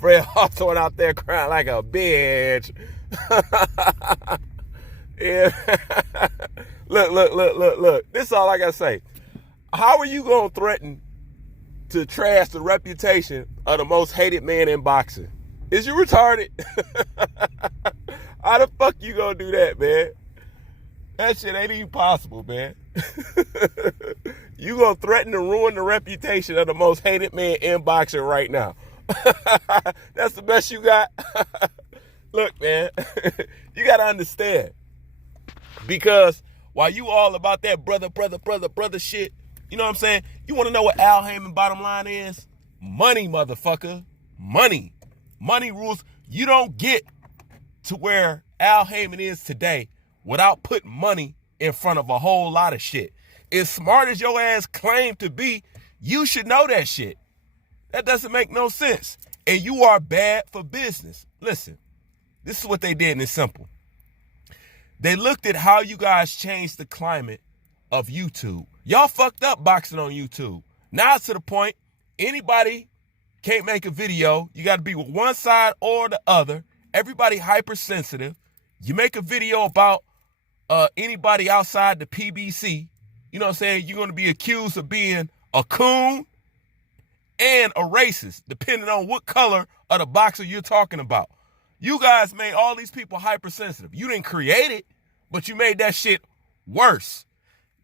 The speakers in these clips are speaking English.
Fred Hawthorne out there crying like a bitch. Yeah. Look. This is all I gotta say. How are you gonna threaten to trash the reputation of the most hated man in boxing? Is you retarded? How the fuck you gonna do that, man? That shit ain't even possible, man. You gonna threaten to ruin the reputation of the most hated man in boxing right now. That's the best you got? Look, man, you gotta understand. Because while you all about that brother shit, you know what I'm saying? You wanna know what Al Haymon bottom line is? Money, motherfucker. Money. Money rules. You don't get to where Al Haymon is today without putting money in front of a whole lot of shit. As smart as your ass claimed to be, you should know that shit. That doesn't make no sense. And you are bad for business. Listen, this is what they did, and it's simple. They looked at how you guys changed the climate of YouTube. Y'all fucked up boxing on YouTube. Now it's to the point, anybody can't make a video. You got to be with one side or the other. Everybody hypersensitive. You make a video about anybody outside the PBC, you know what I'm saying? You're going to be accused of being a coon and a racist, depending on what color of the boxer you're talking about. You guys made all these people hypersensitive. You didn't create it, but you made that shit worse.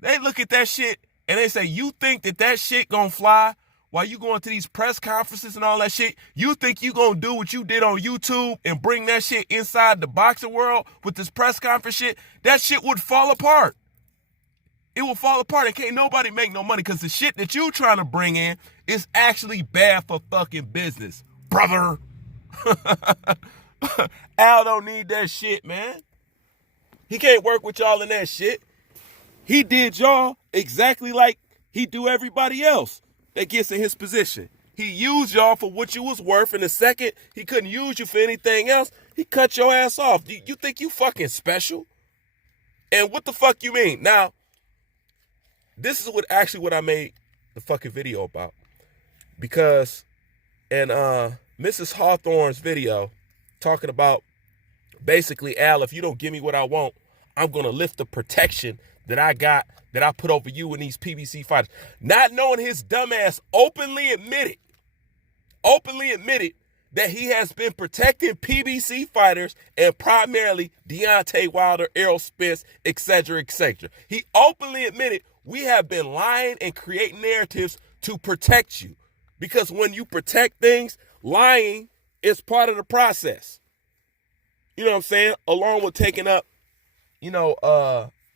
They look at that shit and they say, you think that shit gonna fly while you going to these press conferences and all that shit? You think you gonna do what you did on YouTube and bring that shit inside the boxing world with this press conference shit? That shit would fall apart. It will fall apart and can't nobody make no money because the shit that you trying to bring in is actually bad for fucking business, brother. Al don't need that shit, man. He can't work with y'all in that shit. He did y'all exactly like he do everybody else that gets in his position. He used y'all for what you was worth, and the second he couldn't use you for anything else, he cut your ass off. You think you fucking special? And what the fuck you mean? Now, this is what I made the fucking video about. Because in Mrs. Hawthorne's video, talking about basically, Al, if you don't give me what I want, I'm going to lift the protection that I got, that I put over you and these PBC fighters. Not knowing his dumbass openly admitted that he has been protecting PBC fighters and primarily Deontay Wilder, Errol Spence, etc. He openly admitted we have been lying and creating narratives to protect you. Because when you protect things, lying is part of the process. You know what I'm saying? Along with taking up,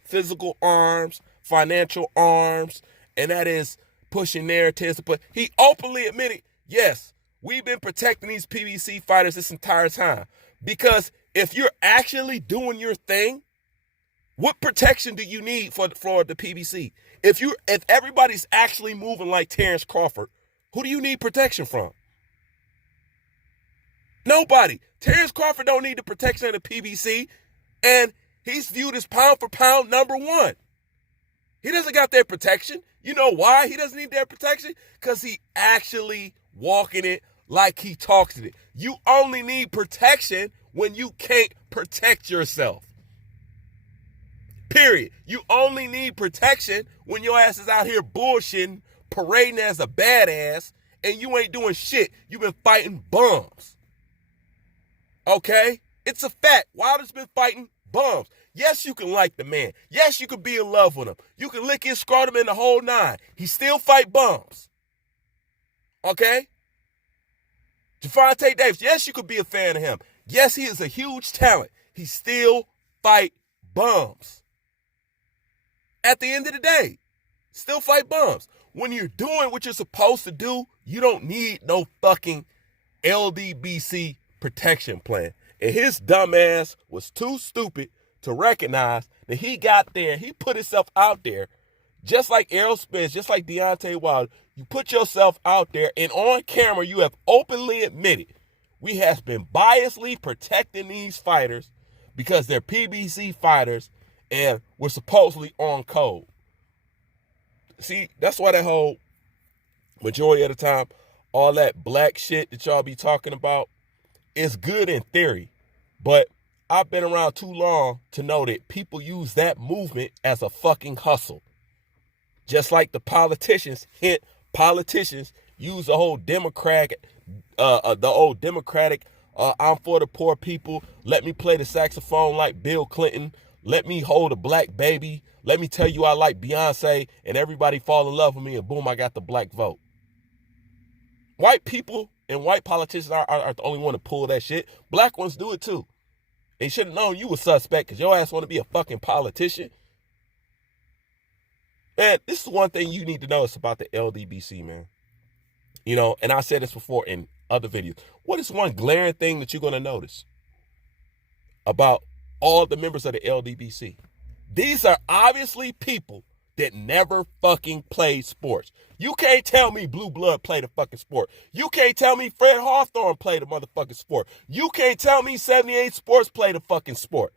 physical arms, financial arms, and that is pushing narratives. But he openly admitted, yes, we've been protecting these PBC fighters this entire time. Because if you're actually doing your thing, what protection do you need for the PBC? If everybody's actually moving like Terrence Crawford, who do you need protection from? Nobody. Terrence Crawford don't need the protection of the PBC, and he's viewed as pound for pound number one. He doesn't got their protection. You know why he doesn't need their protection? Because he actually walking it like he talks it. You only need protection when you can't protect yourself. Period. You only need protection when your ass is out here bullshitting, parading as a badass, and you ain't doing shit. You've been fighting bums. Okay? It's a fact. Wilder's been fighting bums. Yes, you can like the man. Yes, you can be in love with him. You can lick his scrotum in the whole nine. He still fight bums. Okay? Javante Davis, yes, you could be a fan of him. Yes, he is a huge talent. He still fight bums. At the end of the day, still fight bums. When you're doing what you're supposed to do, you don't need no fucking LDBC protection plan. And his dumb ass was too stupid to recognize that he got there. He put himself out there, just like Errol Spence, just like Deontay Wilder. You put yourself out there, and on camera, you have openly admitted we have been biasly protecting these fighters because they're PBC fighters and we're supposedly on code. See, that's why that whole majority of the time, all that black shit that y'all be talking about, it's good in theory, but I've been around too long to know that people use that movement as a fucking hustle. Just like the politicians, politicians use the whole democratic, I'm for the poor people, let me play the saxophone like Bill Clinton, let me hold a black baby, let me tell you I like Beyonce, and everybody fall in love with me, and boom, I got the black vote. White people and white politicians are the only one to pull that shit. Black ones do it too. They should have known you were suspect because your ass want to be a fucking politician. Man, this is one thing you need to know. It's about the LDBC, man. You know, and I said this before in other videos. What is one glaring thing that you're going to notice about all the members of the LDBC? These are obviously people that never fucking played sports. You can't tell me Blue Blood played a fucking sport. You can't tell me Fred Hawthorne played a motherfucking sport. You can't tell me 78 Sports played a fucking sport.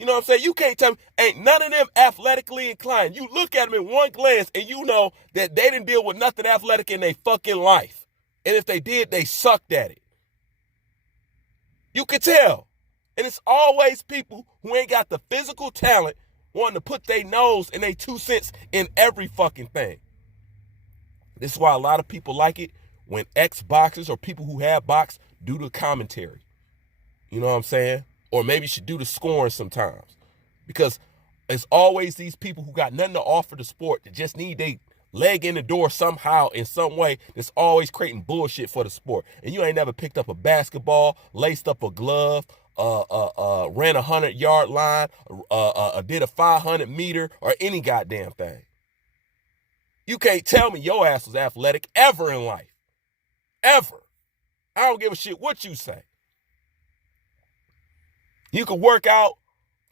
You know what I'm saying? You can't tell me, ain't none of them athletically inclined. You look at them in one glance and you know that they didn't deal with nothing athletic in their fucking life. And if they did, they sucked at it. You can tell. And it's always people who ain't got the physical talent wanting to put their nose and their 2 cents in every fucking thing. This is why a lot of people like it when ex-boxers or people who have boxed do the commentary. You know what I'm saying? Or maybe should do the scoring sometimes. Because it's always these people who got nothing to offer the sport that just need their leg in the door somehow, in some way, that's always creating bullshit for the sport. And you ain't never picked up a basketball, laced up a glove, ran 100-yard line, did a 500 meter, or any goddamn thing. You can't tell me your ass was athletic ever in life. Ever. I don't give a shit what you say. You can work out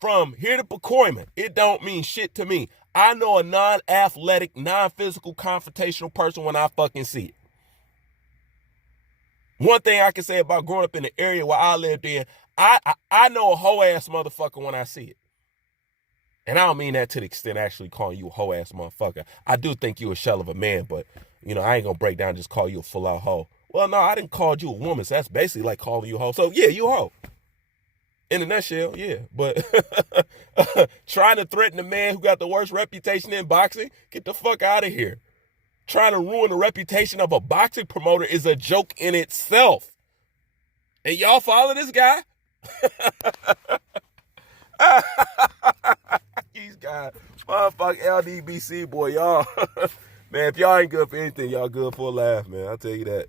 from here to Pacoima. It don't mean shit to me. I know a non-athletic, non-physical, confrontational person when I fucking see it. One thing I can say about growing up in the area where I lived in, I know a hoe-ass motherfucker when I see it. And I don't mean that to the extent actually calling you a hoe-ass motherfucker. I do think you a shell of a man, but, you know, I ain't gonna break down and just call you a full-out hoe. Well, no, I didn't call you a woman, so that's basically like calling you a hoe. So, yeah, you a hoe. In a nutshell, yeah. But trying to threaten a man who got the worst reputation in boxing, get the fuck out of here. Trying to ruin the reputation of a boxing promoter is a joke in itself. And y'all follow this guy? These guys, motherfucking LDBC, boy, y'all. Man, if y'all ain't good for anything, y'all good for a laugh, man. I'll tell you that.